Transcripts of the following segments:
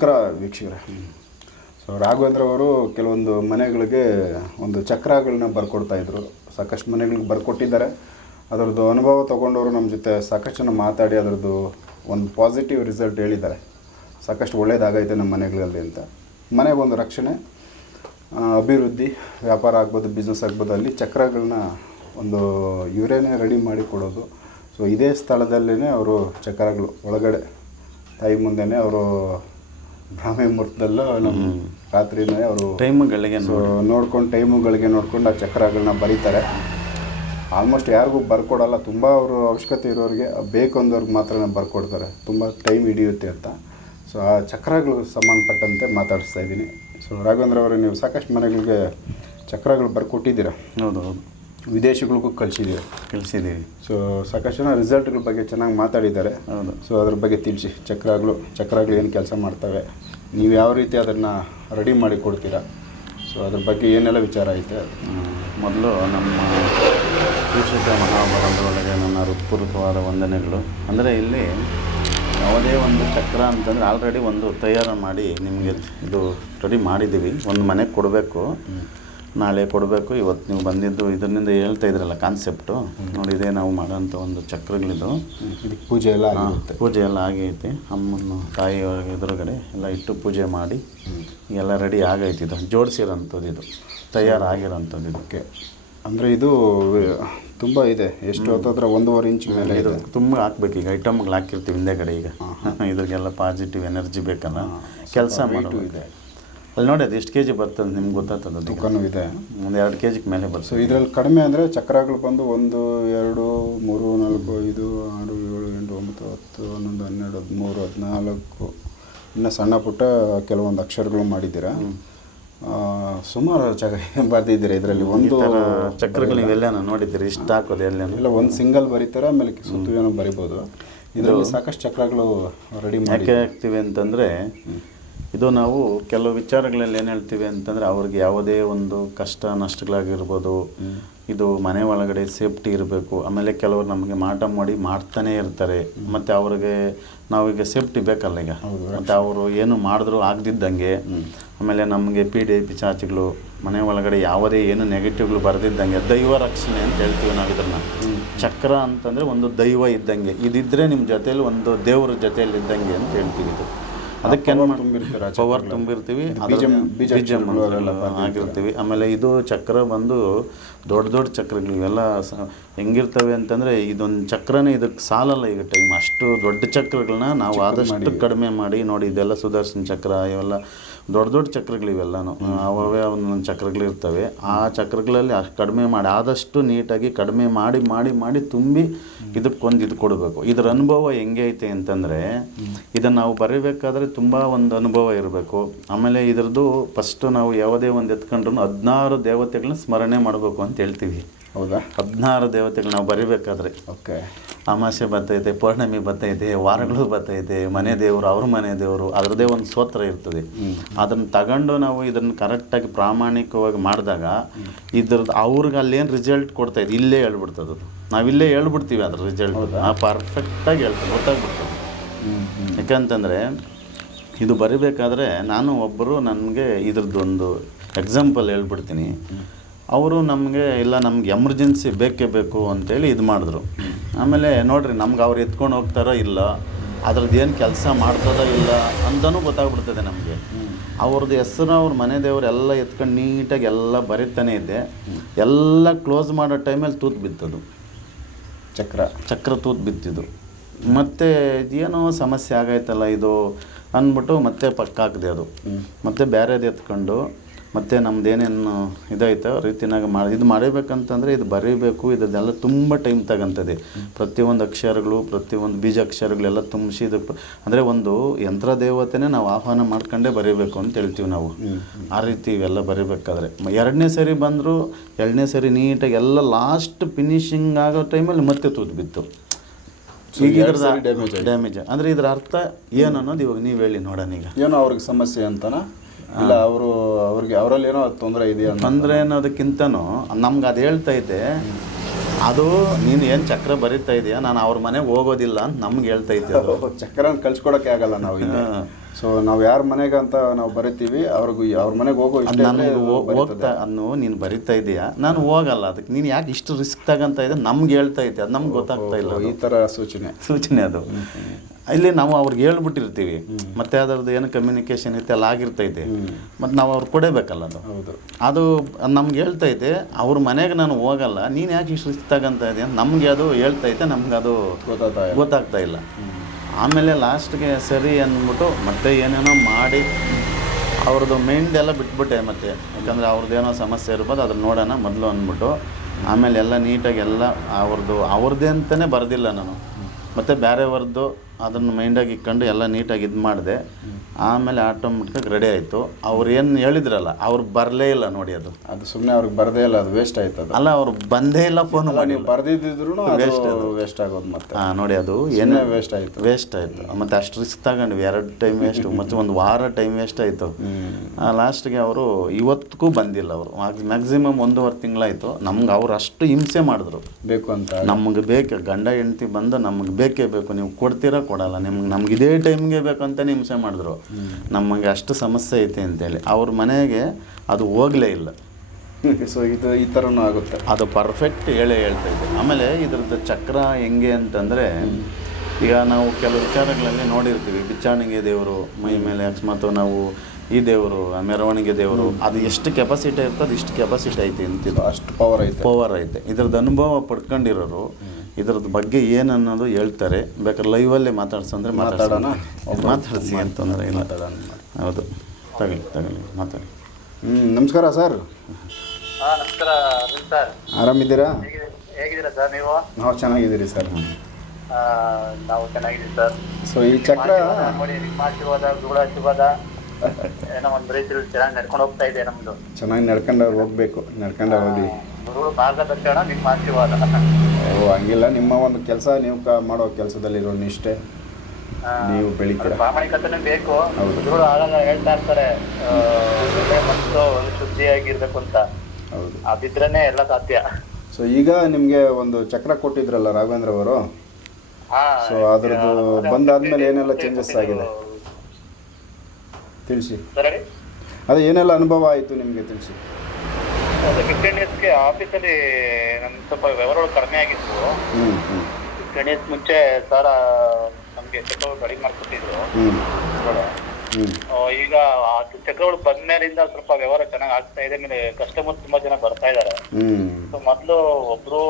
ನಮಸ್ಕಾರ ವೀಕ್ಷಕರೇ. ಸೊ ರಾಘವೇಂದ್ರ ಅವರು ಕೆಲವೊಂದು ಮನೆಗಳಿಗೆ ಒಂದು ಚಕ್ರಗಳನ್ನ ಬರ್ಕೊಡ್ತಾ ಇದ್ರು. ಸಾಕಷ್ಟು ಮನೆಗಳಿಗೆ ಬರ್ಕೊಟ್ಟಿದ್ದಾರೆ. ಅದರದ್ದು ಅನುಭವ ತೊಗೊಂಡವರು ನಮ್ಮ ಜೊತೆ ಸಾಕಷ್ಟು ಜನ ಮಾತಾಡಿ ಅದರದ್ದು ಒಂದು ಪಾಸಿಟಿವ್ ರಿಸಲ್ಟ್ ಹೇಳಿದ್ದಾರೆ. ಸಾಕಷ್ಟು ಒಳ್ಳೇದಾಗೈತೆ ನಮ್ಮ ಮನೆಗಳಲ್ಲಿ ಅಂತ. ಮನೆಗೆ ಒಂದು ರಕ್ಷಣೆ ಅಭಿವೃದ್ಧಿ, ವ್ಯಾಪಾರ ಆಗ್ಬೋದು ಬಿಸ್ನೆಸ್ ಆಗ್ಬೋದು, ಅಲ್ಲಿ ಚಕ್ರಗಳನ್ನ ಒಂದು ಇವರೇನೆ ರೆಡಿ ಮಾಡಿ ಕೊಡೋದು. ಸೊ ಇದೇ ಸ್ಥಳದಲ್ಲೇ ಅವರು ಚಕ್ರಗಳು ಒಳಗಡೆ. ತಾಯಿ ಮುಂದೆನೇ ಅವರು ಬ್ರಾಹ್ಮಿ ಮುಹೂರ್ತದಲ್ಲೂ ನಮ್ಮ ರಾತ್ರಿನೇ ಅವರು ಟೈಮ್ಗಳಿಗೆ ಸೊ ನೋಡ್ಕೊಂಡು ಟೈಮುಗಳಿಗೆ ನೋಡ್ಕೊಂಡು ಆ ಚಕ್ರಗಳನ್ನ ಬರೀತಾರೆ. ಆಲ್ಮೋಸ್ಟ್ ಯಾರಿಗೂ ಬರ್ಕೊಡಲ್ಲ ತುಂಬ ಅವರು ಅವಶ್ಯಕತೆ ಇರೋರಿಗೆ ಬೇಕು ಅಂದವ್ರಿಗೆ ಮಾತ್ರ ಬರ್ಕೊಡ್ತಾರೆ. ತುಂಬ ಟೈಮ್ ಹಿಡಿಯುತ್ತೆ ಅಂತ. ಸೊ ಆ ಚಕ್ರಗಳು ಸಂಬಂಧಪಟ್ಟಂತೆ ಮಾತಾಡಿಸ್ತಾ ಇದ್ದೀನಿ. ಸೊ ರಾಘವೇಂದ್ರ ಅವರು ನೀವು ಸಾಕಷ್ಟು ಮನೆಗಳಿಗೆ ಚಕ್ರಗಳು ಬರ್ಕೊಟ್ಟಿದ್ದೀರಾ? ಹೌದು ಹೌದು. ವಿದೇಶಗಳಿಗೂ ಕಳಿಸಿದ್ದೀವಿ ಕಳಿಸಿದ್ದೀವಿ ಸೊ ಸಾಕಷ್ಟು ಜನ ರಿಸಲ್ಟ್ಗಳ ಬಗ್ಗೆ ಚೆನ್ನಾಗಿ ಮಾತಾಡಿದ್ದಾರೆ. ಹೌದು. ಸೊ ಅದ್ರ ಬಗ್ಗೆ ತಿಳಿಸಿ. ಚಕ್ರಗಳು ಚಕ್ರಗಳು ಏನು ಕೆಲಸ ಮಾಡ್ತವೆ? ನೀವು ಯಾವ ರೀತಿ ಅದನ್ನು ರೆಡಿ ಮಾಡಿ ಕೊಡ್ತೀರಾ? ಸೊ ಅದ್ರ ಬಗ್ಗೆ ಏನೆಲ್ಲ ವಿಚಾರ ಐತೆ? ಮೊದಲು ನಮ್ಮ ಕೃಷಿಕ ಮಹಾಭಾರತದೊಳಗೆ ನನ್ನ ಹೃತ್ಪೂರ್ವಕವಾದ ವಂದನೆಗಳು. ಅಂದರೆ ಇಲ್ಲಿ ಯಾವುದೇ ಒಂದು ಚಕ್ರ ಅಂತಂದರೆ ಆಲ್ರೆಡಿ ಒಂದು ತಯಾರು ಮಾಡಿ ನಿಮಗೆ ಇದು ರೆಡಿ ಮಾಡಿದ್ದೀವಿ. ಒಂದು ಮನೆಗೆ ಕೊಡಬೇಕು. ನಾಳೆ ಕೊಡಬೇಕು. ಇವತ್ತು ನೀವು ಬಂದಿದ್ದು ಇದರಿಂದ ಹೇಳ್ತಾ ಇದ್ರಲ್ಲ ಕಾನ್ಸೆಪ್ಟು ನೋಡಿ ಇದೇ ನಾವು ಮಾಡೋಂಥ ಒಂದು ಚಕ್ರಗಳಿದು. ಇದಕ್ಕೆ ಪೂಜೆ ಎಲ್ಲ ಪೂಜೆ ಎಲ್ಲ ಆಗೈತಿ. ಅಮ್ಮನ ತಾಯಿ ಎದುರುಗಡೆ ಎಲ್ಲ ಇಟ್ಟು ಪೂಜೆ ಮಾಡಿ ಎಲ್ಲ ರೆಡಿ ಆಗೈತಿ ಇದು. ಜೋಡಿಸಿರೋಂಥದ್ದು ಇದು. ತಯಾರಾಗಿರೋಂಥದ್ದು ಇದಕ್ಕೆ ಅಂದರೆ ಇದು ತುಂಬ ಇದೆ. ಎಷ್ಟು ಹೊತ್ತತ್ರ ಒಂದೂವರೆ ಇಂಚ್ ಮೇಲೆ ಇದು ತುಂಬ ಹಾಕ್ಬೇಕು. ಈಗ ಐಟಮ್ಗಳು ಹಾಕಿರ್ತೀವಿ ಹಿಂದೆ ಕಡೆ ಈಗ ಇದಕ್ಕೆಲ್ಲ ಪಾಸಿಟಿವ್ ಎನರ್ಜಿ ಬೇಕಲ್ಲ. ಕೆಲಸ ಮಾಡೋದು ಇದೆ. ಅಲ್ಲಿ ನೋಡಿ ಅದು ಎಷ್ಟು ಕೆ ಜಿ ಬರ್ತದೆ ನಿಮ್ಗೆ ಗೊತ್ತಾಗ್ತದೆ ತೂಕನೂ ಇದೆ. ಒಂದು ಎರಡು ಕೆ ಜಿಗೆ ಮೇಲೆ ಸೊ ಬರ್ತದೆ ಇದರಲ್ಲಿ ಕಡಿಮೆ ಅಂದರೆ ಚಕ್ರಗಳು ಬಂದು ಒಂದು ಎರಡು ಮೂರು ನಾಲ್ಕು ಐದು ಆರು ಏಳು ಎಂಟು ಒಂಬತ್ತು ಹತ್ತು ಹನ್ನೊಂದು ಹನ್ನೆರಡು ಹದಿಮೂರು ಹದಿನಾಲ್ಕು. ಇನ್ನು ಸಣ್ಣ ಪುಟ್ಟ ಕೆಲವೊಂದು ಅಕ್ಷರಗಳು ಮಾಡಿದ್ದೀರಾ? ಸುಮಾರು ಚಕ ಬರ್ದಿದ್ದೀರಾ ಇದರಲ್ಲಿ? ಒಂದು ಚಕ್ರಗಳು ಇವೆಲ್ಲ ನೋಡಿದ್ದೀರಿ? ಇಷ್ಟ ಹಾಕೋದು ಎಲ್ಲನೂ? ಇಲ್ಲ ಒಂದು ಸಿಂಗಲ್ ಬರೀತಾರೆ? ಆಮೇಲೆ ಸುತ್ತು ಏನೋ ಬರಿಬೋದು. ಇದರಲ್ಲಿ ಸಾಕಷ್ಟು ಚಕ್ರಗಳು ರೆಡಿ ಮಾಡಿ ಯಾಕೆ ಹಾಕ್ತೀವಿ ಅಂತಂದರೆ ಇದು ನಾವು ಕೆಲವು ವಿಚಾರಗಳಲ್ಲಿ ಏನು ಹೇಳ್ತೀವಿ ಅಂತಂದರೆ ಅವ್ರಿಗೆ ಯಾವುದೇ ಒಂದು ಕಷ್ಟ ನಷ್ಟಗಳಾಗಿರ್ಬೋದು ಇದು ಮನೆ ಒಳಗಡೆ ಸೇಫ್ಟಿ ಇರಬೇಕು ಆಮೇಲೆ ಕೆಲವರು ನಮಗೆ ಮಾಟ ಮಾಡಿ ಮಾಡ್ತಾನೆ ಇರ್ತಾರೆ ಮತ್ತು ಅವ್ರಿಗೆ ನಾವೀಗ ಸೇಫ್ಟಿ ಬೇಕಲ್ಲ ಈಗ. ಮತ್ತು ಅವರು ಏನು ಮಾಡಿದ್ರು ಆಗದಿದ್ದಂಗೆ ಆಮೇಲೆ ನಮಗೆ ಪಿ ಡಿ ಪಿಚಾಚಿಗಳು ಮನೆ ಒಳಗಡೆ ಯಾವುದೇ ಏನು ನೆಗೆಟಿವ್ಗಳು ಬರೆದಿದ್ದಂಗೆ ದೈವ ರಕ್ಷಣೆ ಅಂತ ಹೇಳ್ತೀವಿ ನಾವು ಇದನ್ನು. ಚಕ್ರ ಅಂತಂದರೆ ಒಂದು ದೈವ ಇದ್ದಂಗೆ ಇದಿದ್ದರೆ ನಿಮ್ಮ ಜೊತೇಲಿ ಒಂದು ದೇವ್ರ ಜೊತೆಯಲ್ಲಿ ಇದ್ದಂಗೆ ಅಂತ ಹೇಳ್ತೀವಿ ಇದು. ಅದಕ್ಕೆ ಪವರ್ ತುಂಬಿರ್ತೀವಿ. ಆಗಿರ್ತೀವಿ ಆಮೇಲೆ ಇದು ಚಕ್ರ ಬಂದು ದೊಡ್ಡ ದೊಡ್ಡ ಚಕ್ರಗಳು ಇವೆಲ್ಲ ಹೆಂಗಿರ್ತವೆ ಅಂತಂದರೆ ಇದೊಂದು ಚಕ್ರನೇ ಇದಕ್ಕೆ ಸಾಲಲ್ಲ ಈಗ ಟೈಮ್ ಅಷ್ಟು ದೊಡ್ಡ ಚಕ್ರಗಳನ್ನ ನಾವು ಆದಷ್ಟು ಕಡಿಮೆ ಮಾಡಿ ನೋಡಿ ಇದೆಲ್ಲ ಸುದರ್ಶನ ಚಕ್ರ ಇವೆಲ್ಲ ದೊಡ್ಡ ದೊಡ್ಡ ಚಕ್ರಗಳು ಇವೆಲ್ಲನೂ. ಅವೇ ಒಂದೊಂದು ಚಕ್ರಗಳಿರ್ತವೆ ಆ ಚಕ್ರಗಳಲ್ಲಿ ಅಷ್ಟು ಕಡಿಮೆ ಮಾಡಿ ಆದಷ್ಟು ನೀಟಾಗಿ ಕಡಿಮೆ ಮಾಡಿ ಮಾಡಿ ಮಾಡಿ ತುಂಬಿ ಇದಕ್ಕೊಂದು ಇದು ಕೊಡಬೇಕು. ಇದರ ಅನುಭವ ಹೆಂಗೆ ಐತೆ ಅಂತಂದರೆ ಇದನ್ನು ನಾವು ಬರೀಬೇಕಾದ್ರೆ ತುಂಬ ಒಂದು ಅನುಭವ ಇರಬೇಕು. ಆಮೇಲೆ ಇದರದ್ದು ಫಸ್ಟು ನಾವು ಯಾವುದೇ ಒಂದು ಎತ್ಕೊಂಡ್ರು ಹದಿನಾರು ದೇವತೆಗಳನ್ನ ಸ್ಮರಣೆ ಮಾಡಬೇಕು ಅಂತ ಹೇಳ್ತೀವಿ. ಹೌದಾ? ಹದಿನಾರು ದೇವತೆಗಳು ನಾವು ಬರೀಬೇಕಾದ್ರೆ. ಓಕೆ ಅಮಾಸೆ ಬರ್ತೈತೆ ಪೌರ್ಣಮಿ ಬರ್ತೈತೆ ವಾರಗಳು ಬರ್ತೈತೆ ಮನೆ ದೇವರು ಅವ್ರ ಮನೆ ದೇವರು ಅದರದ್ದೇ ಒಂದು ಸ್ತೋತ್ರ ಇರ್ತದೆ. ಅದನ್ನು ತಗೊಂಡು ನಾವು ಇದನ್ನು ಕರೆಕ್ಟಾಗಿ ಪ್ರಾಮಾಣಿಕವಾಗಿ ಮಾಡಿದಾಗ ಇದ್ರದ್ದು ಅವ್ರಿಗೆ ಅಲ್ಲೇನು ರಿಸಲ್ಟ್ ಕೊಡ್ತೈತೆ ಇಲ್ಲೇ ಹೇಳ್ಬಿಡ್ತದೆ ಅದು. ನಾವು ಇಲ್ಲೇ ಹೇಳ್ಬಿಡ್ತೀವಿ ಅದ್ರ ರಿಸಲ್ಟ್ ಆ ಪರ್ಫೆಕ್ಟಾಗಿ ಹೇಳ್ತೀವಿ ಗೊತ್ತಾಗ್ಬಿಡ್ತದೆ. ಯಾಕಂತಂದರೆ ಇದು ಬರಿಬೇಕಾದ್ರೆ ನಾನು ಒಬ್ಬರು ನನಗೆ ಇದ್ರದ್ದೊಂದು ಎಕ್ಸಾಂಪಲ್ ಹೇಳ್ಬಿಡ್ತೀನಿ. ಅವರು ನಮಗೆ ಇಲ್ಲ ನಮ್ಗೆ ಎಮರ್ಜೆನ್ಸಿ ಬೇಕೇ ಬೇಕು ಅಂತೇಳಿ ಇದು ಮಾಡಿದ್ರು. ಆಮೇಲೆ ನೋಡಿರಿ ನಮ್ಗೆ ಅವ್ರು ಎತ್ಕೊಂಡು ಹೋಗ್ತಾರೋ ಇಲ್ಲ ಅದ್ರದ್ದು ಏನು ಕೆಲಸ ಮಾಡ್ತದೋ ಇಲ್ಲ ಅಂತಲೂ ಗೊತ್ತಾಗ್ಬಿಡ್ತದೆ ನಮಗೆ. ಅವ್ರದ್ದು ಹೆಸರು ಅವ್ರ ಮನೆ ದೇವ್ರು ಎಲ್ಲ ಎತ್ಕೊಂಡು ನೀಟಾಗಿ ಎಲ್ಲ ಬರೀತಾನೆ ಇದೆ ಎಲ್ಲ ಕ್ಲೋಸ್ ಮಾಡೋ ಟೈಮಲ್ಲಿ ತೂತು ಬಿತ್ತದು. ಚಕ್ರ. ಚಕ್ರ ತೂತು ಬಿತ್ತಿದ್ದು. ಮತ್ತು ಇದೇನೋ ಸಮಸ್ಯೆ ಆಗೈತಲ್ಲ ಇದು ಅಂದ್ಬಿಟ್ಟು ಮತ್ತೆ ಪಕ್ಕ ಹಾಕಿದೆ ಅದು ಮತ್ತೆ ಬೇರೆದು ಎತ್ಕೊಂಡು ಮತ್ತು ನಮ್ದು ಏನೇನು ಇದೈತೆ ರೀತಿನಾಗ ಮಾಡಿ ಇದು ಮಾಡಬೇಕಂತಂದರೆ ಇದು ಬರೀಬೇಕು ಇದನ್ನೆಲ್ಲ ತುಂಬ ಟೈಮ್ ತಗೊಂತದೆ. ಪ್ರತಿಯೊಂದು ಅಕ್ಷರಗಳು ಪ್ರತಿಯೊಂದು ಬೀಜ ಅಕ್ಷರಗಳೆಲ್ಲ ತುಂಬಿಸಿ ಇದು ಅಂದರೆ ಒಂದು ಯಂತ್ರ ದೇವತೆನೇ ನಾವು ಆಹ್ವಾನ ಮಾಡ್ಕೊಂಡೇ ಬರೀಬೇಕು ಅಂತ ಹೇಳ್ತೀವಿ ನಾವು. ಆ ರೀತಿ ಇವೆಲ್ಲ ಬರೀಬೇಕಾದ್ರೆ. ಎರಡನೇ ಸರಿ ಬಂದರೂ ಎರಡನೇ ಸರಿ ನೀಟಾಗಿ ಎಲ್ಲ ಲಾಸ್ಟ್ ಫಿನಿಶಿಂಗ್ ಆಗೋ ಟೈಮಲ್ಲಿ ಮತ್ತೆ ತೂತು ಬಿತ್ತು. ಈಗ ಸರಿ ಡ್ಯಾಮೇಜ್ ಅಂದರೆ ಇದರ ಅರ್ಥ ಏನು ಅನ್ನೋದು ಇವಾಗ ನೀವು ಹೇಳಿ ನೋಡೋಣ ಈಗ. ಏನೋ ಅವ್ರಿಗೆ ಸಮಸ್ಯೆ ಅಂತನ? ಇಲ್ಲ ಅವರು ಅವ್ರಿಗೆ ಅವರಲ್ಲಿ ಏನೋ ತೊಂದರೆ ಇದೆಯಾ ತೊಂದರೆ ಅನ್ನೋದಕ್ಕಿಂತನೂ ನಮ್ಗೆ ಅದು ಹೇಳ್ತಾ ಇದೆ ಅದು ನೀನು ಏನು ಚಕ್ರ ಬರಿತಾ ಇದೆಯಾ ನಾನು ಅವ್ರ ಮನೆಗೆ ಹೋಗೋದಿಲ್ಲ ಅಂತ ನಮ್ಗೆ ಹೇಳ್ತಾ ಇದ್ದೆ ಚಕ್ರನ ಕಳ್ಸ್ಕೊಡಕ್ಕೆ ಆಗಲ್ಲ ನಾವು ಸೊ ನಾವು ಯಾರ ಮನೆಗೆ ಅಂತ ನಾವು ಬರಿತೀವಿ ಅವ್ರಿಗೂ ಅವ್ರ ಮನೆಗೆ ಹೋಗೋ. ಹೋಗ್ತಾ ಅನ್ನು ನೀನು ಬರಿತಾ ಇದೆಯಾ ನಾನು ಹೋಗಲ್ಲ ಅದಕ್ಕೆ. ನೀನು ಯಾಕೆ ಇಷ್ಟು ರಿಸ್ಕ್ ತಗೊಂತ ಇದೆ ನಮ್ಗೆ ಹೇಳ್ತಾ ಇದ್ದೆ ಅದು ನಮ್ಗೆ ಗೊತ್ತಾಗ್ತಾ ಇಲ್ಲ ಈ ಥರ ಸೂಚನೆ. ಸೂಚನೆ ಅದು. ಇಲ್ಲಿ ನಾವು ಅವ್ರಿಗೆ ಹೇಳ್ಬಿಟ್ಟಿರ್ತೀವಿ. ಮತ್ತೆ ಅದರದ್ದು ಏನು ಕಮ್ಯುನಿಕೇಶನ್ ಇತ್ತು ಎಲ್ಲ ಆಗಿರ್ತೈತೆ. ಮತ್ತು ನಾವು ಅವ್ರು ಕೊಡಬೇಕಲ್ಲ ಅದು. ಅದು ನಮ್ಗೆ ಹೇಳ್ತೈತೆ ಅವ್ರ ಮನೆಗೆ ನಾನು ಹೋಗಲ್ಲ ನೀನು ಯಾಕೆ ಇಷ್ಟು ತಗೊಂತ ಇದೆ ನಮಗೆ ಅದು ಹೇಳ್ತೈತೆ ನಮ್ಗೆ ಅದು ಗೊತ್ತಾಗ್ತಾ ಇಲ್ಲ. ಗೊತ್ತಾಗ್ತಾ ಇಲ್ಲ. ಆಮೇಲೆ ಲಾಸ್ಟ್ಗೆ ಸರಿ ಅಂದ್ಬಿಟ್ಟು ಮತ್ತೆ ಏನೇನೋ ಮಾಡಿ ಅವ್ರದ್ದು ಮೈಂಡ್ ಎಲ್ಲ ಬಿಟ್ಬಿಟ್ಟೆ ಮತ್ತೆ. ಯಾಕಂದರೆ ಅವ್ರದ್ದು ಏನೋ ಸಮಸ್ಯೆ ಇರ್ಬೋದು ಅದನ್ನ ನೋಡೋಣ ಮೊದಲು ಅಂದ್ಬಿಟ್ಟು. ಆಮೇಲೆ ಎಲ್ಲ ನೀಟಾಗಿ ಎಲ್ಲ ಅವ್ರದ್ದು ಅವ್ರದ್ದೇ ಅಂತಲೇ ಬರೆದಿಲ್ಲ ನಾನು. ಮತ್ತು ಬೇರೆಯವ್ರದ್ದು ಅದನ್ನು ಮೈಂಡಾಗಿ ಇಟ್ಕೊಂಡು ಎಲ್ಲ ನೀಟಾಗಿ ಇದು ಮಾಡಿದೆ. ಆಮೇಲೆ ಆಟೋಮೆಟಿಕಾಗಿ ರೆಡಿ ಆಯಿತು. ಅವ್ರು ಏನು ಹೇಳಿದ್ರಲ್ಲ ಅವ್ರು ಬರಲೇ ಇಲ್ಲ ನೋಡಿ ಅದು. ಅದು ಸುಮ್ಮನೆ ಅವ್ರಿಗೆ ಬರದೇ ಇಲ್ಲ ಅದು ವೇಸ್ಟ್ ಆಯ್ತು ಅದು. ಅಲ್ಲ ಅವ್ರು ಬಂದೇ ಇಲ್ಲ ಫೋನ್ ಮಾಡಿ ನೀವು ಬರ್ದಿದ್ರು ಅದು ವೇಸ್ಟ್ ಆಗೋದು ಮತ್ತೆ. ಹಾಂ ನೋಡಿ ಅದು ಏನೇ ವೇಸ್ಟ್ ಆಯಿತು. ವೇಸ್ಟ್ ಆಯಿತು. ಮತ್ತು ಅಷ್ಟು ರಿಸ್ಕ್ ತಗೊಂಡ್ವಿ. ಎರಡು ಟೈಮ್ ವೇಸ್ಟ್ ಮತ್ತು ಒಂದು ವಾರ ಟೈಮ್ ವೇಸ್ಟ್ ಆಯಿತು. ಲಾಸ್ಟ್ಗೆ ಅವರು ಇವತ್ತಿಗೂ ಬಂದಿಲ್ಲ ಅವರು. ಮ್ಯಾಕ್ಸಿಮಮ್ ಒಂದೂವರೆ ತಿಂಗಳಾಯಿತು. ನಮ್ಗೆ ಅವ್ರು ಅಷ್ಟು ಹಿಂಸೆ ಮಾಡಿದ್ರು. ಬೇಕು ಅಂತ. ನಮಗೆ ಬೇಕು ಗಂಡ ಹೆಂಡತಿ ಬಂದು ನಮಗೆ ಬೇಕೇ ಬೇಕು. ನೀವು ಕೊಡ್ತೀರಾ ಕೊಡಲ್ಲ. ನಿಮ್ಗೆ ನಮ್ಗೆ ಇದೇ ಟೈಮ್ಗೆ ಬೇಕಂತ ಹಿಂಸೆ ಮಾಡಿದ್ರು. ನಮಗೆ ಅಷ್ಟು ಸಮಸ್ಯೆ ಐತೆ ಅಂತೇಳಿ. ಅವ್ರ ಮನೆಗೆ ಅದು ಹೋಗಲೇ ಇಲ್ಲ. ಸೊ ಇದು ಈ ಥರನೂ ಆಗುತ್ತೆ. ಅದು ಪರ್ಫೆಕ್ಟ್ ಹೇಳೇ ಹೇಳ್ತಾ ಇದ್ದೆ. ಆಮೇಲೆ ಇದ್ರದ್ದು ಚಕ್ರ ಹೆಂಗೆ ಅಂತಂದರೆ ಈಗ ನಾವು ಕೆಲವು ವಿಚಾರಗಳಲ್ಲಿ ನೋಡಿರ್ತೀವಿ. ಬಿಚ್ಚಾಣಿಗೆ ದೇವರು ಮೈ ಮೇಲೆ ಅಕಸ್ಮಾತ್ ನಾವು ಈ ದೇವರು ಮೆರವಣಿಗೆ ದೇವರು ಅದು ಎಷ್ಟು ಕೆಪಾಸಿಟಿ ಇರ್ತದೆ ಇಷ್ಟು ಕೆಪಾಸಿಟಿ ಐತೆ ಅಂತಿದ್ದು ಅಷ್ಟು ಪವರ್ ಐತೆ. ಪವರ್ ಐತೆ. ಇದ್ರದ್ದು ಅನುಭವ ಪಡ್ಕೊಂಡಿರೋರು ಇದ್ರದ್ದು ಬಗ್ಗೆ ಏನು ಅನ್ನೋದು ಹೇಳ್ತಾರೆ. ಬೇಕಾದ್ರೆ ಲೈವಲ್ಲೇ ಮಾತಾಡ್ಸಂದ್ರೆ ಮಾತಾಡೋಣ? ಮಾತಾಡೋಣ ಮಾತಾಡಿಸಿ ಅಂತ ತೊಂದರೆ ಇಲ್ಲ. ಮಾತಾಡೋಣ. ಹೌದು. ತಗೊಳ್ಳಿ ತಗೊಳ್ಳಿ ಮಾತಾಡಿ. ಹ್ಞೂ ನಮಸ್ಕಾರ ಸರ್. ನಮಸ್ಕಾರ ಸರ್. ಆರಾಮಿದ್ದೀರಾ? ಹೇಗಿದೆ- ಹೇಗಿದ್ದೀರಾ ಸರ್ ನೀವು? ನಾವು ಚೆನ್ನಾಗಿದ್ದೀರಿ ಸರ್. ಆ, ನಾವು ಚೆನ್ನಾಗಿದ್ದೀವಿ ಸರ್. ಸೊ ಈ ಚಕ್ರ ನೋಡಿ ನಿಮ್ಮ ಆಶೀರ್ವಾದ ಗುಡ ಆಶೀರ್ವಾದ ಏನೋ ಒಂದು ರೀತಿಯಲ್ಲಿ ಚೆನ್ನಾಗಿ ನಡ್ಕೊಂಡು ಹೋಗ್ತಾ ಇದೆ ನಮ್ದು. ಚೆನ್ನಾಗಿ ನಡ್ಕೊಂಡು ಹೋಗ್ಬೇಕು. ನಡ್ಕೊಂಡು ಹೋಗ್ಲಿ. ಗುರುಗಳು ಮಾರ್ಗದರ್ಶನ ನಿಮ್ಮ ಆಶೀರ್ವಾದ. ಓ ಹಂಗಿಲ್ಲ. ನಿಮ್ಮ ಒಂದು ಕೆಲಸ ನೀವು ಕ- ಮಾಡೋ ಕೆಲಸದಲ್ಲಿರೋ ನಿಷ್ಠೆ ನೀವು ಬೆಳಿತೀರ? ಪ್ರಾಮಾಣಿಕತೆನೂ ಬೇಕು. ಹೌದು. ಗುರುಗಳು ಆಗಾಗ ಹೇಳ್ತಾ ಇರ್ತಾರೆ ಆ, ಒಳ್ಳೆ ಮನಸ್ಸು ಶುದ್ಧಿಯಾಗಿರ್ಬೇಕು ಅಂತ. ಹೌದು. ಅದಿದ್ರೇನೆ ಎಲ್ಲ ಸಾಧ್ಯ. ಸೊ ಈಗ ನಿಮಗೆ ಒಂದು ಚಕ್ರ ಕೊಟ್ಟಿದ್ರಲ್ಲ ರಾಘವೇಂದ್ರ ಅವರು? ಹಾ ಸೊ ಅದ್ರದ್ದು ಅದೇ ಬಂದಾದ್ಮೇಲೆ ಒಂದು ಏನೆಲ್ಲ ಚೇಂಜಸ್ ಆಗಿದೆ? ತಿಳಿಸಿ. ಸರಿ ಅದು ಏನೆಲ್ಲ ಅನುಭವ ಆಯಿತು ನಿಮಗೆ ತಿಳಿಸಿ. ಒಂದು ಫಿಫ್ಟೀನ್ ಡೇಸ್ಗೆ ಆಫೀಸಲ್ಲಿ ನಮ್ ಸ್ವಲ್ಪ ವ್ಯವಹಾರಗಳು ಕಡಿಮೆ ಆಗಿತ್ತು ಫಿಫ್ಟೀನ್ ಡೇಸ್ ಮುಂಚೆ ಸರ್ ನಮಗೆ ಚಕ್ರಗಳು ಕಡಿಮೆ ಮಾಡ್ಕೊಟ್ಟಿದ್ರು. ಆ, ಈಗ ಆ ಚಕ್ರಗಳು ಬಂದ್ಮೇಲಿಂದ ಸ್ವಲ್ಪ ವ್ಯವಹಾರ ಚೆನ್ನಾಗಿ ಆಗ್ತಾ ಇದೆ. ಮೇಲೆ ಕಸ್ಟಮರ್ ತುಂಬಾ ಜನ ಬರ್ತಾ ಇದಾರೆ ಹ್ಞೂ ಸೊ ಮೊದ್ಲು ಒಬ್ರು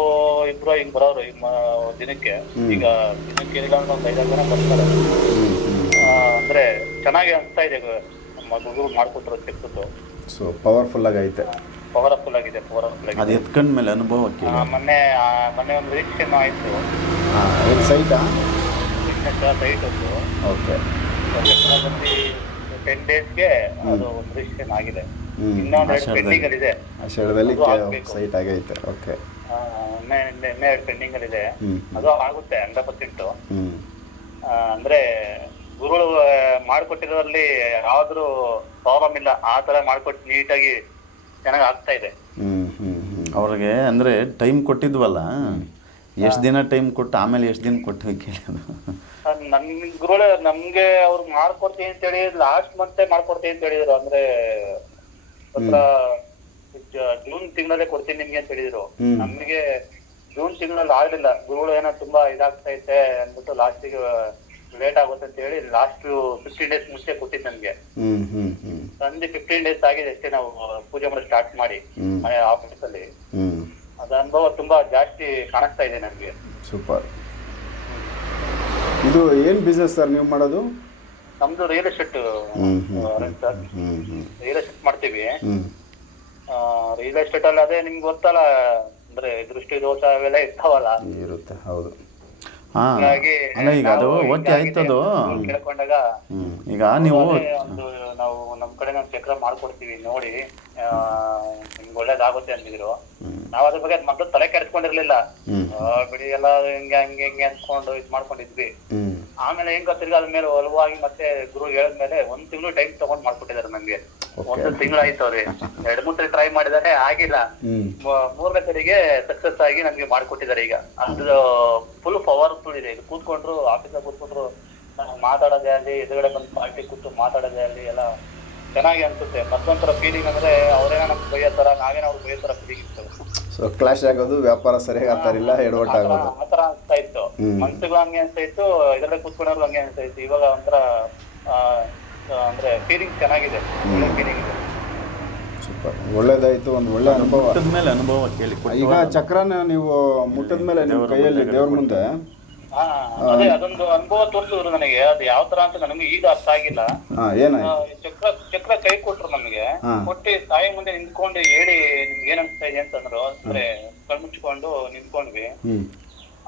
ಇಬ್ರು ಹಿಂಗ್ ಬರೋರು ಈಗ ಮ- ದಿನಕ್ಕೆ. ಈಗ ದಿನಕ್ಕೆ ಇಲ್ಲ ಅಂದ್ರೆ ಒಂದ್ ಐದಾರು ಜನ ಬರ್ತಾರೆ. ಆ, ಅಂದ್ರೆ ಚೆನ್ನಾಗಿ ಅನಿಸ್ತಾ ಇದೆ. ನಮ್ಮ ಹುಡುಗರು ಮಾಡ್ಕೊಟ್ರು ಚಕ್ರದ್ದು ಸೊ ಪವರ್ಫುಲ್ ಆಗಿ ಐತೆ. ಪವರ್ಫುಲ್ ಆಗಿದೆ ಪವರ್ಫುಲ್ ಅದು ಆಗಿದೆ ಎತ್ಕೊಂಡ್ಮೇಲೆ ಅನುಭವಕ್ಕೆ ಆ, ಮೊನ್ನೆ ಆ, ಮೊನ್ನೆ ಒಂದು ರಿಜಿಸ್ಟ್ರೇಷನ್ ಆಯ್ತು. ಹಾಂ ಸೈಟ್ ಆ? ಸೈಟ್ ಒಂದು. ಓಕೆ. ಟೆನ್ ಡೇಸ್ಗೆ ಅದು ಒಂದು ರಿಜಿಸ್ಟ್ರೇಷನ್ ಆಗಿದೆ. ಹ್ಮ್. ಇನ್ನೊಂದು ಆಷಾಢದಲ್ಲಿ. ಪೆಂಡಿಂಗ್ ಅಲ್ಲಿ ಇದೆ ಆಷಾಢದಲ್ಲಿ ಅದು ಆಗ್ಬೇಕು. ಸೈಟ್ ಆಗೈತೆ. ಓಕೆ. ಆ, ಮೊನ್ನೆ ಇನ್ನೇ ಎರಡು ಪೆಂಡಿಂಗ್ ಅಲ್ಲಿ ಇದೆ ಅದು ಆಗುತ್ತೆ ಹಂಡ್ರೆಡ್ ಪರ್ಸೆಂಟ್. ಹ್ಞೂ ಅಂದ್ರೆ ಗುರುಗಳು ಆ, ಮಾಡ್ಕೊಟ್ಟಿರೋದ್ರಲ್ಲಿ ಯಾವ್ದು ಪ್ರಾಬ್ಲಮ್ ಇಲ್ಲ. ಆ ತರ ಮಾಡ್ಕೊಟ್ಟು ನೀಟಾಗಿ ಚೆನ್ನಾಗಿ ಆಗ್ತಾ ಇದೆ ಅವ್ರಿಗೆ ಅಂದರೆ ಟೈಮ್ ಕೊಟ್ಟಿದ್ವಲ್ಲ ಎಷ್ಟು ದಿನ ಟೈಮ್ ಕೊಟ್ಟು ಆಮೇಲೆ ಎಷ್ಟು ದಿನ ಕೊಟ್ಟು ಕೇಳೋದು ಅದ್ ನನ್ ಗುರುಗಳು ನಮ್ಗೆ ಅವ್ರು ಮಾಡ್ಕೊಡ್ತೀನಿ ಅಂತ ಹೇಳಿ ಲಾಸ್ಟ್ ಮಂತ್ ಮಾಡ್ಕೊಡ್ತೀನಿ ಅಂತ ಹೇಳಿದ್ರು. ಅಂದ್ರೆ ಜೂನ್ ತಿಂಗಳಲ್ಲೇ ಕೊಡ್ತೀನಿ ನಿಮ್ಗೆ ಅಂತ ಹೇಳಿದ್ರು. ನಮ್ಗೆ ಜೂನ್ ತಿಂಗಳಲ್ಲಿ ಆಗ್ಲಿಲ್ಲ. ಗುರುಗಳು ಏನೋ ತುಂಬಾ ಇದಾಗ್ತಾ ಇದಾಗ್ತೈತೆ ಅಂದ್ಬಿಟ್ಟು ಲಾಸ್ಟಿಗೆ ಲೇಟ್ ಆಗುತ್ತೆ ಅಂತ ಹೇಳಿ ಲಾಸ್ಟ್ ಫಿಫ್ಟೀನ್ ಡೇಸ್ ಮುಂಚೆ ಕೊಟ್ಟಿದ್ ನಮ್ಗೆ. ಹ್ಮ್ ಹ್ಮ್ ಹ್ಞೂ ಸಂಜೆ ಫಿಫ್ಟೀನ್ ಡೇಸ್ ಆಗಿದೆ ಅಷ್ಟೇ ನಾವು ಪೂಜೆ ಮಾಡಿ ಸ್ಟಾರ್ಟ್ ಮಾಡಿ ಹ್ಮ್. ಮನೆ ಆಫೀಸ್ ಅಲ್ಲಿ. ಹ್ಞೂ ಅದ ಅನುಭವ ತುಂಬಾ ಜಾಸ್ತಿ ಕಾಣಿಸ್ತಾ ಇದೆ ನಮ್ಗೆ ಸೂಪರ್. ಇದು ಏನ್ ಬಿಸ್ನೆಸ್ ಸರ್ ನೀವು ಮಾಡೋದು? ನಮ್ದು real estate hmm hmm sir hmm hmm real estate ಮಾಡ್ತೀವಿ. ಆ ರಿಯಲ್ ಎಸ್ಟೇಟ್ ಅಲ್ಲಿ ಅದೇ ನಿಮ್ಗೆ ಗೊತ್ತಲ್ಲ ಅಂದ್ರೆ ದೃಷ್ಟಿ ದೋಷ ಅವೆಲ್ಲ ಇರ್ತಾವಲ್ಲ. ಇರುತ್ತೆ ಹೌದು. ಹೀಗಾಗಿ ಅಲ್ಲ ಈಗ ಅದು ಆಯ್ತದು. ಕೇಳ್ಕೊಂಡಾಗ ಹ್ಮ್. ಈಗ ನೀವು ಒಂದು ನಾವು ನಮ್ ಕಡೆ ನಾವು ಚಕ್ರ ಮಾಡ್ಕೊಡ್ತೀವಿ ನೋಡಿ. ನಿಮ್ಗೆ ಒಳ್ಳೇದಾಗುತ್ತೆ ಅಂತಿದ್ರು ನಾವ್ ಅದ್ರ ಬಗ್ಗೆ ಮಕ್ಳು ತಲೆ ಕೆಡ್ಸ್ಕೊಂಡಿರ್ಲಿಲ್ಲ. ಬಿಡಿ ಎಲ್ಲ ಹಿಂಗೆ ಹಂಗೆ ಹಿಂಗೆ ಅನ್ಕೊಂಡು ಇದ್ ಮಾಡ್ಕೊಂಡಿದ್ವಿ. ಆಮೇಲೆ ಹೆಂಗ ತಿರ್ಗಿ ಅದ್ಮೇಲೆ ಒಲವಾಗಿ ಮತ್ತೆ ಗುರು ಹೇಳಿದ್ಮೇಲೆ ಒಂದ್ ತಿಂಗಳು ಟೈಮ್ ತಗೊಂಡ್ ಮಾಡ್ಕೊಟ್ಟಿದ್ದಾರೆ ನಮ್ಗೆ ಒಂದು ತಿಂಗಳಾಯ್ತು ಅವ್ರಿ. ಎರಡ್ ಮೂರ್ ಸರಿ ಟ್ರೈ ಮಾಡಿದಾರೆ ಆಗಿಲ್ಲ. ಮೂರನೇ ಸರಿಗೆ ಸಕ್ಸಸ್ ಆಗಿ ನಮ್ಗೆ ಮಾಡ್ಕೊಟ್ಟಿದ್ದಾರೆ ಈಗ. ಅದ್ರ ಫುಲ್ ಪವರ್ಫುಲ್ ಇದೆ. ಇದು ಕೂತ್ಕೊಂಡ್ರು ಆಫೀಸ್ ಕೂತ್ಕೊಂಡ್ರು ಮಾತಾಡೋದೇ ಆಗ್ಲಿ ಎದುರುಗಡೆ ಬಂದು ಪಾರ್ಟಿ ಕೂತು ಮಾತಾಡೋದೇ ಆಗ್ಲಿ ಎಲ್ಲ ಚೆನ್ನಾಗಿ ಅನ್ಸುತ್ತೆ. ಮತ್ತೊಂಥರ ಫೀಲಿಂಗ್ ಅಂದ್ರೆ ಅವರೇನ ನಮ್ಗೆ ಬೈಯೋ ತರ ನಾವೇನ ಅವ್ರು ಬೈಯೋ ತರ ಫೀಲಿಂಗ್ ಇತ್ತು. ಸೊ ಕ್ಲಾಶ್ ಆಗೋದು ವ್ಯಾಪಾರ ಸರಿಯಾಗಿ ಆಗ್ತಾರಿಲ್ಲ ಎಡವಟ್ ಆಗೋದು. ಆತರ ಅನ್ಸ್ತಾ ಇತ್ತು. ಮನ್ಸುಗಳು ಮನ್ಸಿಗೂ ಹಂಗೆ ಅನ್ಸ್ತಾ ಇತ್ತು ಎದುರುಗಡೆ ಕೂತ್ಕೊಂಡವ್ರು ಹಂಗೆ ಅನ್ಸ್ತಾ ಇತ್ತು. ಇವಾಗ ಒಂಥರ ಅಂದ್ರೆ ಫೀಲಿಂಗ್ ಚೆನ್ನಾಗಿದೆ. ಒಳ್ಳೆ ಫೀಲಿಂಗ್ ಇದೆ. ಸೂಪರ್. ಒಳ್ಳೇದಾಯ್ತು ಒಂದು ಒಳ್ಳೆ ಅನುಭವ. ಅನುಭವ ಕೇಳಿ ಈಗ ಚಕ್ರನ ನೀವು ಮುಟ್ಟದ ಮೇಲೆ ನಿಮ್ಮ ಕೈಯಲ್ಲಿ ದೇವ್ರ ಮುಂದೆ ಹಾ ಅದೇ ಅದೊಂದು ಅನುಭವ ತೋರಿಸಿದ್ರು ನನಗೆ. ಅದು ಯಾವ ತರ ಅಂತ ನನಗೆ ಈಗ ಅರ್ಥ ಆಗಿಲ್ಲ. ಹಾ ಆ, ಏನಾಯ್ತು ಚಕ್ರ ಚಕ್ರ ಕೈ ಕೊಟ್ರು ನಮಗೆ. ಹಾ. ಕೊಟ್ಟು ತಾಯಿ ಮುಂದೆ ನಿಂತ್ಕೊಂಡು ಹೇಳಿ ನಿಮ್ಗೆ ಏನ್ ಅನ್ಸ್ತಾ ಇದೆ ಅಂತಂದ್ರು. ಅಂದ್ರೆ ಕಣ್ಮುಚ್ಕೊಂಡು ನಿಂತ್ಕೊಂಡ್ವಿ. ಹ್ಮ್.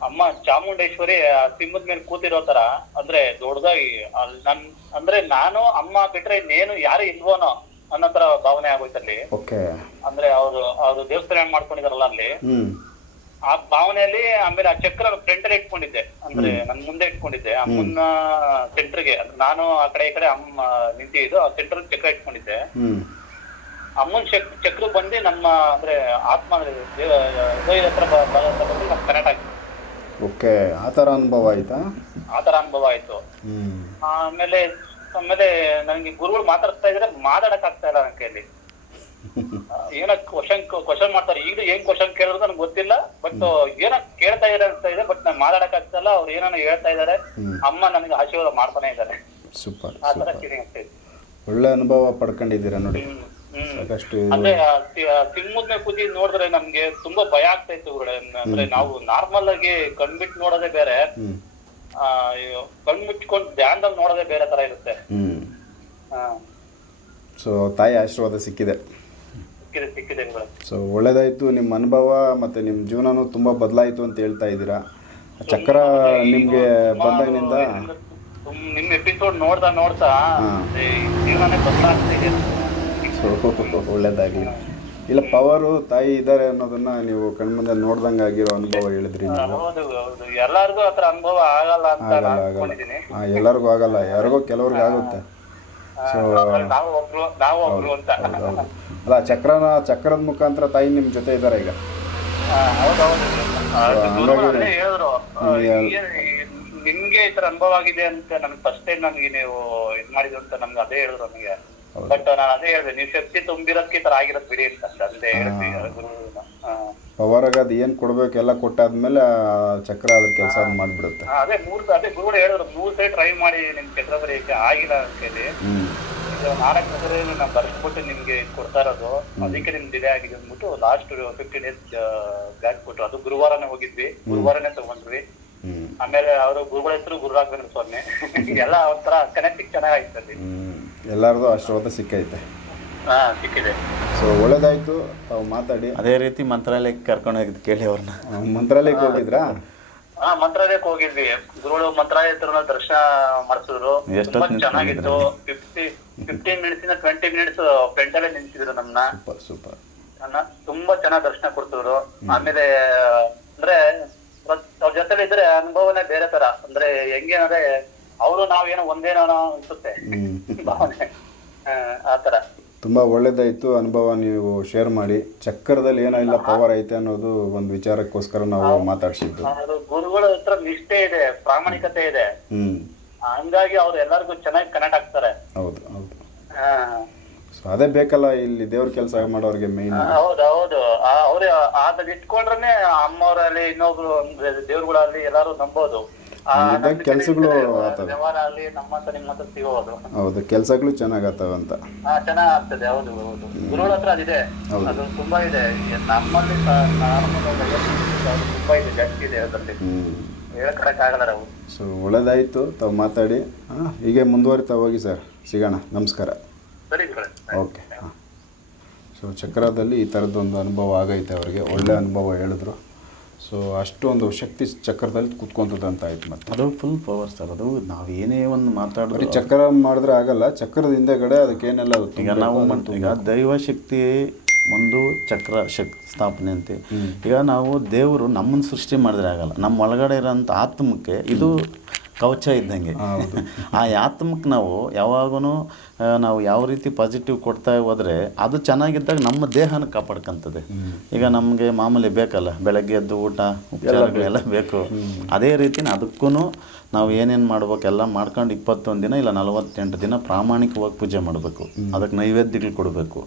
ಅಮ್ಮ ಚಾಮುಂಡೇಶ್ವರಿ ಆ ಸಿಂಹದ ಮೇಲೆ ಕೂತಿರೋ ತರ. ಅಂದ್ರೆ ದೊಡ್ಡದಾಗಿ ಅಲ್ಲಿ ನನ್ ಅಂದ್ರೆ ನಾನು ಅಮ್ಮ ಬಿಟ್ರೆ ಇನ್ನೇನು ಯಾರು ಇಲ್ವೋನೋ ಅನ್ನೋ ತರ ಭಾವನೆ ಆಗೋಯ್ತಲ್ಲಿ ಓಕೆ. ಅಂದ್ರೆ ಅವ್ರು ಅವ್ರು ದೇವಸ್ಥಾನ ಮಾಡ್ಕೊಂಡಿದಾರಲ್ಲ ಅಲ್ಲಿ. ಹ್ಮ್. ಆ ಭಾವನೆಯಲ್ಲಿ ಆಮೇಲೆ ಆ ಚಕ್ರ ಅಲ್ಲಿ ಇಟ್ಕೊಂಡಿದ್ದೆ. ಅಂದ್ರೆ ನನ್ ಮುಂದೆ ಇಟ್ಕೊಂಡಿದ್ದೆ. ಅಮ್ಮನ ಸೆಂಟರ್ಗೆ ನಾನು ಆ ಕಡೆ ಈ ಕಡೆ ಅಮ್ಮ ನಿಂತಿದ್ದು ಆ ಸೆಂಟರ್ ಚಕ್ರ ಇಟ್ಕೊಂಡಿದ್ದೆ. ಅಮ್ಮನ್ ಚಕ್ ಚಕ್ರ ಬಂದು ನಮ್ಮ ಅಂದ್ರೆ ಆತ್ಮ ಹೃದಯದ ಹತ್ರ ಬಂದು ನಮ್ಗೆ ಕನೆಕ್ಟ್ ಆಯ್ತು. ಓಕೆ. ಆ ತರ ಅನುಭವ ಆಯ್ತಾ? ಆ ತರ ಅನುಭವ ಆಯ್ತು. ಆಮೇಲೆ ಆಮೇಲೆ ನನಗೆ ಗುರುಗಳು ಮಾತಾಡ್ತಾ ಇದ್ರೆ ಮಾತಾಡಕ್ ಆಗ್ತಾ ಇಲ್ಲ ನನ್ನ ಕೈಯಲ್ಲಿ. ಏನೋ ಕ್ವಶನ್ ಕ್ವಶನ್ ಮಾಡ್ತಾರೆ. ಈಗ ಏನ್ ಕ್ವಶನ್ ಕೇಳಿದ್ರು ನನಗೆ ಗೊತ್ತಿಲ್ಲ. ಬಟ್ ಏನೋ ಕೇಳ್ತಾ ಇದ್ದಾರೆ ಅಂತ ಇದೆ. ಬಟ್ ನಾನು ಮಾತಾಡಕ್ ಆಗ್ತಾ ಇಲ್ಲ ಅವ್ರು ಏನನ್ನ ಹೇಳ್ತಾ ಇದ್ದಾರೆ ಅಮ್ಮ ನನಗೆ ಆಶೀರ್ವಾದ ಮಾಡ್ತಾನೆ ಇದ್ದಾರೆ. ಸೂಪರ್ ಒಳ್ಳೆ ಅನುಭವ ಪಡ್ಕೊಂಡಿದ್ದೀರಾ ನೋಡಿ. ಸಾಕಷ್ಟು ಅಂದ್ರೆ ಆ ಸಿ- ಆ ಸಿಂಹದ ಕೂತಿ ನೋಡಿದ್ರೆ ನಮ್ಗೆ ತುಂಬಾ ಭಯ ಆಗ್ತಾ ಇತ್ತು ಅಂದ್ರೆ ನಾವು ನಾರ್ಮಲ್ ಆಗಿ ಕಣ್ಬಿಟ್ಟು ನೋಡೋದೇ ಬೇರೆ. ಕಣ್ಣು ಆ ಇವ್ ಕಣ್ ಮುಚ್ಕೊಂಡು ಧ್ಯಾನದಲ್ಲಿ ನೋಡೋದೇ ಬೇರೆ ತರ ಇರುತ್ತೆ. ಸೊ ತಾಯಿ ಆಶೀರ್ವಾದ ಸಿಕ್ಕಿದೆ. ಸಿಕ್ಕಿದೆ ಸಿಕ್ಕಿದೆ. ಸೊ ಒಳ್ಳೇದಾಯ್ತು. ನಿಮ್ಮ ಅನುಭವ ಮತ್ತು ನಿಮ್ಮ ಜೀವನನೂ ತುಂಬ ಬದಲಾಯಿತು ಅಂತ ಹೇಳ್ತಾ ಇದ್ದೀರಾ. ಚಕ್ರ ನಿಮಗೆ ಬಂದಾಗಿನಿಂದ ತುಮ್- ನಿಮ್ ಎಪಿಸೋಡ್ ನೋಡ್ತಾ ನೋಡ್ತಾ ಹಾ. ಅದೇ ಜೀವನನೇ ಬದಲಾಗ್ತಿದೆ ಸೊ ಒಳ್ಳೇದಾಗಲಿ. ಇಲ್ಲ ಪವರು ತಾಯಿ ಇದ್ದಾರೆ ಅನ್ನೋದನ್ನ ನೀವು ಕಣ್ಮುಂದೆ ನೋಡ್ದಂಗೆ ಆಗಿರೋ ಅನುಭವ ಹೇಳಿದ್ರಿ ನೀವು. ಹೌದು ಹೌದು. ಎಲ್ಲಾರ್ಗು ಆತರ ಅನುಭವ ಆಗಲ್ಲ ಅಂತ ಆಗಲ್ಲ ನಾನು ಆಗಲ್ಲ ಅನ್ಕೊಂಡಿದೀನಿ ಹಾಂ ಎಲ್ಲರಿಗೂ ಆಗಲ್ಲ. ಯಾರಿಗೋ ಕೆಲವ್ರಿಗೆ ಆಗುತ್ತೆ. ಹೌದೌದು ಅಲ್ಲ ಚಕ್ರನ ಚಕ್ರದ ಮುಖಾಂತರ ತಾಯಿ ನಿಮ್ಮ ಜೊತೆ ಇದ್ದಾರೆ ಈಗ. ಅದು ನಿಮ್ಗೆ ಈ ತರ ಅನುಭವ ಆಗಿದೆ ಅಂತ ನನ್ಗೆ ಫಸ್ಟ್ ಟೈಮ್ ನನಗೆ ನೀವು ಇದ್ ಮಾಡಿದ್ರು ಅಂತ ನಮ್ಗೆ ಅದೇ ಹೇಳಿದ್ರು ನನಗೆ. ಬಟ್ ನಾನು ಅದೇ ಹೇಳಿದೆ ನೀವು ಶಕ್ತಿ ತುಂಬಿರೋದಕ್ಕೆ ಈ ತರ ಆಗಿರೋದು ಬಿಡಿ ಅಂತ. ಅದೇ ಹೇಳಿದ್ವಿ ಗುರುಗಳನ್ನ. ಪವರ್ಗೆ ಅದು ಏನು ಕೊಡಬೇಕು ಎಲ್ಲ ಕೊಟ್ಟಾದ್ಮೇಲೆ ಚಕ್ರ ಅದ್ರ ಕೆಲಸ ಮಾಡಿಬಿಡುತ್ತೆ. ಅದೇ ಮೂರು ಅದೇ ಗುರುಗಳು ಹೇಳಿದ್ರು ಮೂರು ಸರಿ ಟ್ರೈ ಮಾಡಿ ನಿಮ್ ಚಕ್ರ ಬರೆಯಕ್ಕೆ ಆಗಿಲ್ಲ ಅಂತ ಹೇಳಿ. ಹ್ಞೂ ನಾಲ್ಕು ಸರಿ ನಾನು ಬರ್ಸ್ಬಿಟ್ಟು ನಿಮ್ಗೆ ಕೊಡ್ತಾ ಇರೋದು ಅದಕ್ಕೆ ನಿಮ್ದು ಇದೇ ಆಗಿದೆ ಅಂದ್ಬಿಟ್ಟು ಲಾಸ್ಟ್ ಫಿಫ್ಟೀನ್ ಡೇಸ್ ಬ್ಯಾಕ್ ಕೊಟ್ರು ಅದು ಗುರುವಾರನೇ ಹೋಗಿದ್ವಿ ಗುರುವಾರನೇ ತಗೊಂಡ್ವಿ. ಆಮೇಲೆ ಅವರು ಗುರುಗಳ ಹೆಸರು ಗುರು ರಾಘವೇಂದ್ರ ಸ್ವಾಮಿ. ಎಲ್ಲ ಒಂಥರ ಕನೆಕ್ಟಿಂಗ್ ಚೆನ್ನಾಗಿ ಅಲ್ಲಿ. ಹ್ಞೂ ಅಷ್ಟು ಆಶೀರ್ವಾದ ಸಿಕ್ಕೈತೆ. ಸಿಕ್ಕಿದೆ. ಸೊ ಒಳ್ಳೇದಾಯ್ತು. ತಾವು ಮಾತಾಡಿ. ಅದೇ ರೀತಿ ಮಂತ್ರಾಲಯಕ್ಕೆ ಕರ್ಕೊಂಡು ಹೋಗಿದ್ದು ಕೇಳಿ ಅವ್ರನ್ನ. ಮಂತ್ರಾಲಯಕ್ಕೆ ಹೋಗಿದ್ರಾ? ಹಾ ಮಂತ್ರಾಲಯಕ್ಕೆ ಹೋಗಿದ್ವಿ. ಗುರುಗಳು ಮಂತ್ರಾಲಯ ಹತ್ರ ದರ್ಶನ ಮಾಡಿಸಿದ್ರು. ತುಂಬಾ ಚೆನ್ನಾಗಿತ್ತು. ಫಿಫ್ಟಿ ಫಿಫ್ಟೀನ್ ಮಿನಿಟ್ಸ್ ಇಂದ ಟ್ವೆಂಟಿ ಮಿನಿಟ್ಸ್ ಫ್ರಂಟ್ ಅಲ್ಲೇ ನಿಂತಿದ್ರು ನಮ್ನ. Super super. ತುಂಬಾ ಚೆನ್ನಾಗಿ ದರ್ಶನ ಕೊಡ್ತಿದ್ರು ಆಮೇಲೆ ಅಂದ್ರೆ ಅವ್ರ- ಜೊತೆಲಿ ಇದ್ರೆ ಅನುಭವನೇ ಬೇರೆ ತರ. ಅಂದ್ರೆ ಹೆಂಗೆ ಅಂದ್ರೆ ಅವರು ನಾವೇನೋ ಒಂದೇನೋ ಅನ್ಸುತ್ತೆ. ಆತರ ಭಾವನೆ. ಆ, ಆ ತರ. ತುಂಬ ಒಳ್ಳೇದಾಯ್ತು. ಅನುಭವ ನೀವು ಶೇರ್ ಮಾಡಿ. ಚಕ್ರದಲ್ಲಿ ಏನೋ ಇಲ್ಲ ಪವರ್ ಐತೆ ಅನ್ನೋದು ಒಂದು ವಿಚಾರಕ್ಕೋಸ್ಕರ ನಾವು ಮಾತಾಡ್ಸಿದ್ದು. ಅದು ಗುರುಗಳ ಹತ್ರ ನಿಷ್ಠೆ ಇದೆ ಪ್ರಾಮಾಣಿಕತೆ ಇದೆ. ಹಂಗಾಗಿ ಅವ್ರು ಎಲ್ಲರಿಗೂ ಚೆನ್ನಾಗಿ ಕನೆಕ್ಟ್ ಆಗ್ತಾರೆ. ಹೌದು ಹೌದು. ಆ, ಸೊ ಅದೇ ಬೇಕಲ್ಲ ಇಲ್ಲಿ ದೇವ್ರ ಕೆಲಸ ಮಾಡೋರಿಗೆ ಮೇನ್ ಹೌದು ಹೌದು. ಅವ್ರ ಅದನ್ನ ಇಟ್ಕೊಂಡ್ರೆ ಅಮ್ಮವ್ರಲ್ಲಿ ಇನ್ನೊಬ್ರು ದೇವ್ರುಗಳಲ್ಲಿ ಎಲ್ಲಾರು ನಂಬೋದು. ಆ ಕೆಲ್ಸಗಳು. ವ್ಯವಹಾರ ಅಲ್ಲಿ ನಮ್ಮಂತ ನಿಮ್ಮಂತ ಸಿಗೋದು. ಹೌದು ಕೆಲಸಗಳು ಚೆನ್ನಾಗತ್ತವಂತ ಅಂತ. ಚೆನ್ನಾಗ್ ಆಗ್ತದೆ ಹೌದು ಹೌದು. ಗುರುಗಳ ಹತ್ರ ಅದಿದೆ ಅದು ತುಂಬಾ ಇದೆ. ನಮ್ಮಲ್ಲಿ ತುಂಬಾ ಇದೆ ಜಾಸ್ತಿ ಇದೆ ಅದರಲ್ಲಿ. ಹ್ಞೂ ಹೇಳಕ್ ಆಗಲ್ಲ ನಾವು. ಸೊ ಒಳ್ಳೇದಾಯಿತು. ತಾವು ಮಾತಾಡಿ. ಹಾಂ ಹೀಗೆ ಮುಂದುವರಿತಾ ಹೋಗಿ ಸರ್. ಸಿಗೋಣ. ನಮಸ್ಕಾರ. Sir okay. ಹಾಂ. ಸೊ ಚಕ್ರದಲ್ಲಿ ಈ ಥರದ್ದೊಂದು ಅನುಭವ ಆಗೈತೆ ಅವರಿಗೆ. ಒಳ್ಳೆ ಅನುಭವ ಹೇಳಿದ್ರು. ಸೊ ಅಷ್ಟೊಂದು ಶಕ್ತಿ ಚಕ್ರದಲ್ಲಿ ಕುತ್ಕೊಂತದಂತ ಆಯ್ತು ಮತ್ತೆ. ಅದು ಫುಲ್ ಪವರ್ ಸರ್ ಅದು ನಾವು ಏನೇ ಒಂದು ಮಾತಾಡಿದ್ರೆ ಚಕ್ರ ಮಾಡಿದ್ರೆ ಆಗಲ್ಲ ಚಕ್ರದ ಹಿಂದೆಗಡೆ ಅದಕ್ಕೇನೆಲ್ಲ ಈಗ ನಾವು ಮಾಡ್ತೀವಿ ಈಗ ದೈವ ಶಕ್ತಿ ಒಂದು ಚಕ್ರ ಶಕ್ತಿ ಸ್ಥಾಪನೆ ಅಂತೆ. ಈಗ ನಾವು ದೇವರು ನಮ್ಮನ್ನು ಸೃಷ್ಟಿ ಮಾಡಿದ್ರೆ ಆಗಲ್ಲ. ನಮ್ಮ ಒಳಗಡೆ ಇರೋಂಥ ಆತ್ಮಕ್ಕೆ ಇದು ಕವಚ ಇದ್ದಂಗೆ. ಆ ಆತ್ಮಕ್ಕೆ ನಾವು ಯಾವಾಗೂ ನಾವು ಯಾವ ರೀತಿ ಪಾಸಿಟಿವ್ ಕೊಡ್ತಾ ಹೋದರೆ ಅದು ಚೆನ್ನಾಗಿದ್ದಾಗ ನಮ್ಮ ದೇಹನ ಕಾಪಾಡ್ಕೊಂತದೆ. ಈಗ ನಮಗೆ ಮಾಮೂಲಿ ಬೇಕಲ್ಲ ಬೆಳಗ್ಗೆ ಎದ್ದು ಊಟ ಎಲ್ಲ ಬೇಕು. ಅದೇ ರೀತಿ ಅದಕ್ಕೂ ನಾವು ಏನೇನು ಮಾಡ್ಬೇಕು ಎಲ್ಲ ಮಾಡ್ಕೊಂಡು ಇಪ್ಪತ್ತೊಂದು ದಿನ ಇಲ್ಲ ನಲವತ್ತೆಂಟು ದಿನ ಪ್ರಾಮಾಣಿಕವಾಗಿ ಪೂಜೆ ಮಾಡಬೇಕು. ಅದಕ್ಕೆ ನೈವೇದ್ಯಗಳು ಕೊಡಬೇಕು.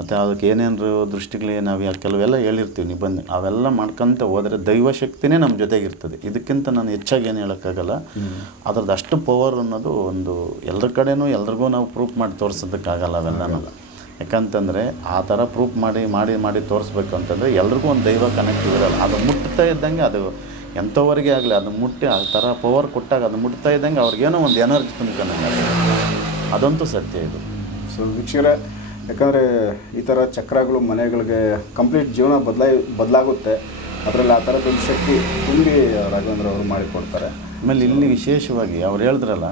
ಮತ್ತು ಅದಕ್ಕೆ ಏನೇನು ದೃಷ್ಟಿಗಳು ನಾವು ಯಾಕೆ ಕೆಲವೆಲ್ಲ ಹೇಳಿರ್ತೀವಿ ನಿಬಂಧನೆ. ಅವೆಲ್ಲ ಮಾಡ್ಕೊಂತ ಹೋದರೆ ದೈವಶಕ್ತಿನೇ ನಮ್ಮ ಜೊತೆಗಿರ್ತದೆ. ಇದಕ್ಕಿಂತ ನಾನು ಹೆಚ್ಚಾಗಿ ಏನು ಹೇಳೋಕ್ಕಾಗಲ್ಲ. ಅದ್ರದ್ದು ಅಷ್ಟು ಪವರ್ ಅನ್ನೋದು ಒಂದು ಎಲ್ಲರ ಕಡೆನೂ ಎಲ್ರಿಗೂ ನಾವು ಪ್ರೂಫ್ ಮಾಡಿ ತೋರಿಸೋದಕ್ಕಾಗಲ್ಲ ಅವೆಲ್ಲನೂ ಯಾಕಂತಂದರೆ ಆ ಥರ ಪ್ರೂಫ್ ಮಾಡಿ ಮಾಡಿ ಮಾಡಿ ತೋರಿಸ್ಬೇಕು ಅಂತಂದರೆ ಎಲ್ರಿಗೂ ಒಂದು ದೈವ ಕನೆಕ್ಟಿವ್ ಇರಲ್ಲ. ಅದು ಮುಟ್ತಾ ಇದ್ದಂಗೆ ಅದು ಎಂಥವರೆಗೆ ಆಗಲಿ, ಅದು ಮುಟ್ಟಿ ಆ ಥರ ಪವರ್ ಕೊಟ್ಟಾಗ ಅದು ಮುಟ್ತಾ ಇದ್ದಂಗೆ ಅವ್ರಿಗೇನೋ ಒಂದು ಎನರ್ಜಿ ತುಂಬ್ಕೊಂಡಂಗೆ ಅದಂತೂ ಸತ್ಯ ಇದು. ಸೊ ವೀಕ್ಷಕರೇ, ಯಾಕಂದರೆ ಈ ಥರ ಚಕ್ರಗಳು ಮನೆಗಳಿಗೆ ಕಂಪ್ಲೀಟ್ ಜೀವನ ಬದಲಾಯಿ, ಬದಲಾಗುತ್ತೆ. ಅದರಲ್ಲಿ ಆ ಥರದ್ದೊಂದು ಶಕ್ತಿ ತುಂಬಿ ರಾಘವೇಂದ್ರ ಅವರು ಮಾಡಿಕೊಡ್ತಾರೆ. ಆಮೇಲೆ ಇಲ್ಲಿ ವಿಶೇಷವಾಗಿ ಅವ್ರು ಹೇಳಿದ್ರಲ್ಲ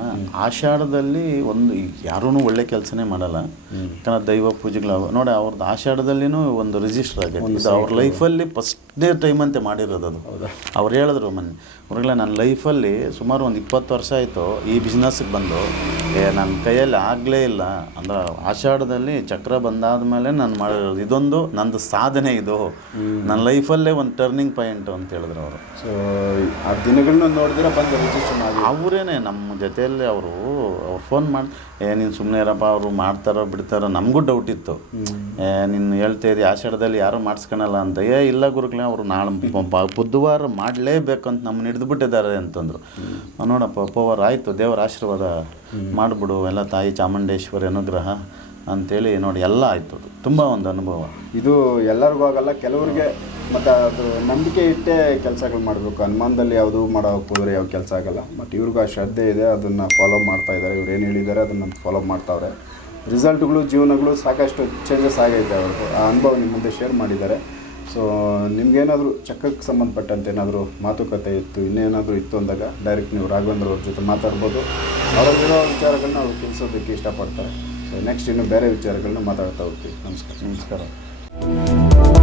ಆಷಾಢದಲ್ಲಿ ಒಂದು ಯಾರೂ ಒಳ್ಳೆ ಕೆಲಸನೇ ಮಾಡಲ್ಲ. ಯಾಕಂದ್ರೆ ದೈವ ಪೂಜೆಗಳು ನೋಡಿ ಅವ್ರದ್ದು ಆಷಾಢದಲ್ಲಿನೂ ಒಂದು ರಿಜಿಸ್ಟರ್ ಆಗಿದೆ ಅವ್ರ ಲೈಫಲ್ಲಿ ಫಸ್ಟ್ನೇ ಟೈಮ್ ಅಂತ ಮಾಡಿರೋದು ಅದು. ಅವ್ರು ಹೇಳಿದ್ರು ಮೊನ್ನೆ ಅವ್ರಿಗೆಲ್ಲ ನನ್ನ ಲೈಫಲ್ಲಿ ಸುಮಾರು ಒಂದು ಇಪ್ಪತ್ತು ವರ್ಷ ಆಯಿತು ಈ ಬಿಸ್ನೆಸ್ಗೆ ಬಂದು. ಏ ನನ್ನ ಕೈಯಲ್ಲಿ ಆಗಲೇ ಇಲ್ಲ. ಅಂದ್ರೆ ಆಷಾಢದಲ್ಲಿ ಚಕ್ರ ಬಂದಾದ ಮೇಲೆ ನಾನು ಮಾಡಿರೋದು ಇದೊಂದು ನಂದು ಸಾಧನೆ ಇದು. ನನ್ನ ಲೈಫಲ್ಲೇ ಒಂದು ಟರ್ನಿಂಗ್ ಪಾಯಿಂಟ್ ಅಂತ ಹೇಳಿದ್ರು ಅವರು. ಸೊ ಆ ದಿನಗಳನ್ನ ನೋಡಿದ್ರೆ ಬಂದು ಅವರೇನೆ ನಮ್ಮ ಜೊತೆಯಲ್ಲಿ ಅವರು ಅವ್ರು ಫೋನ್ ಮಾಡಿ ಏ ನೀನು ಸುಮ್ಮನೆ ಇರಪ್ಪ ಅವರು ಮಾಡ್ತಾರೋ ಬಿಡ್ತಾರೋ? ನಮಗೂ ಡೌಟ್ ಇತ್ತು. ಏ ನೀನು ಹೇಳ್ತೇರಿ ಆಷಾಢದಲ್ಲಿ ಯಾರೂ ಮಾಡಿಸ್ಕೊಳಲ್ಲ ಅಂತ. ಏ ಇಲ್ಲ ಗುರುಗಳೇ ಅವರು ನಾಳೆ ಬುಧವಾರ ಮಾಡಲೇಬೇಕು ಅಂತ ನಮ್ಮನ್ನ ಹಿಡಿದುಬಿಟ್ಟಿದ್ದಾರೆ ಅಂತಂದರು. ನೋಡಪ್ಪ ಪವರ್ ಆಯಿತು ದೇವರ ಆಶೀರ್ವಾದ ಮಾಡಿಬಿಡು ಎಲ್ಲ ತಾಯಿ ಚಾಮುಂಡೇಶ್ವರಿ ಅನುಗ್ರಹ. ಅಂತೇಳಿ ನೋಡಿ, ಎಲ್ಲ ಆಯಿತು ತುಂಬ ಒಂದು ಅನುಭವ. ಇದು ಎಲ್ಲರಿಗೂ ಆಗಲ್ಲ, ಕೆಲವರಿಗೆ ಮತ್ತು ಅದು ನಂಬಿಕೆ ಇಟ್ಟೇ ಕೆಲಸಗಳು ಮಾಡಬೇಕು. ಹನುಮಾನದಲ್ಲಿ ಯಾವುದು ಮಾಡೋಕೆ ಹೋದರೆ ಯಾವ ಕೆಲಸ ಆಗಲ್ಲ. ಬಟ್ ಇವ್ರಿಗೂ ಆ ಶ್ರದ್ಧೆ ಇದೆ, ಅದನ್ನು ಫಾಲೋ ಮಾಡ್ತಾ ಇದ್ದಾರೆ. ಇವ್ರು ಏನು ಹೇಳಿದ್ದಾರೆ ಅದನ್ನು ಫಾಲೋ ಮಾಡ್ತಾವ್ರೆ. ರಿಸಲ್ಟ್ಗಳು ಜೀವನಗಳು ಸಾಕಷ್ಟು ಚೇಂಜಸ್ ಆಗೈತೆ ಅವ್ರದ್ದು. ಆ ಅನುಭವ ನಿಮ್ಮ ಮುಂದೆ ಶೇರ್ ಮಾಡಿದ್ದಾರೆ. ಸೊ ನಿಮ್ಗೇನಾದರೂ ಚಕ್ಕಕ್ಕೆ ಸಂಬಂಧಪಟ್ಟಂತೆ ಏನಾದರೂ ಮಾತುಕತೆ ಇತ್ತು, ಇನ್ನೇನಾದರೂ ಇತ್ತು ಅಂದಾಗ ಡೈರೆಕ್ಟ್ ನೀವು ರಾಘವೇಂದ್ರ ಅವ್ರ ಜೊತೆ ಮಾತಾಡ್ಬೋದು. ಅವರಲ್ಲಿರೋ ವಿಚಾರಗಳನ್ನ ಅವ್ರು ತಿಳಿಸೋದಕ್ಕೆ ಇಷ್ಟಪಡ್ತಾರೆ. ನೆಕ್ಸ್ಟ್ ಇನ್ನು ಬೇರೆ ವಿಚಾರಗಳನ್ನ ಮಾತಾಡ್ತಾ ಹೋಗ್ತೀವಿ. ನಮಸ್ಕಾರ. ನಮಸ್ಕಾರ.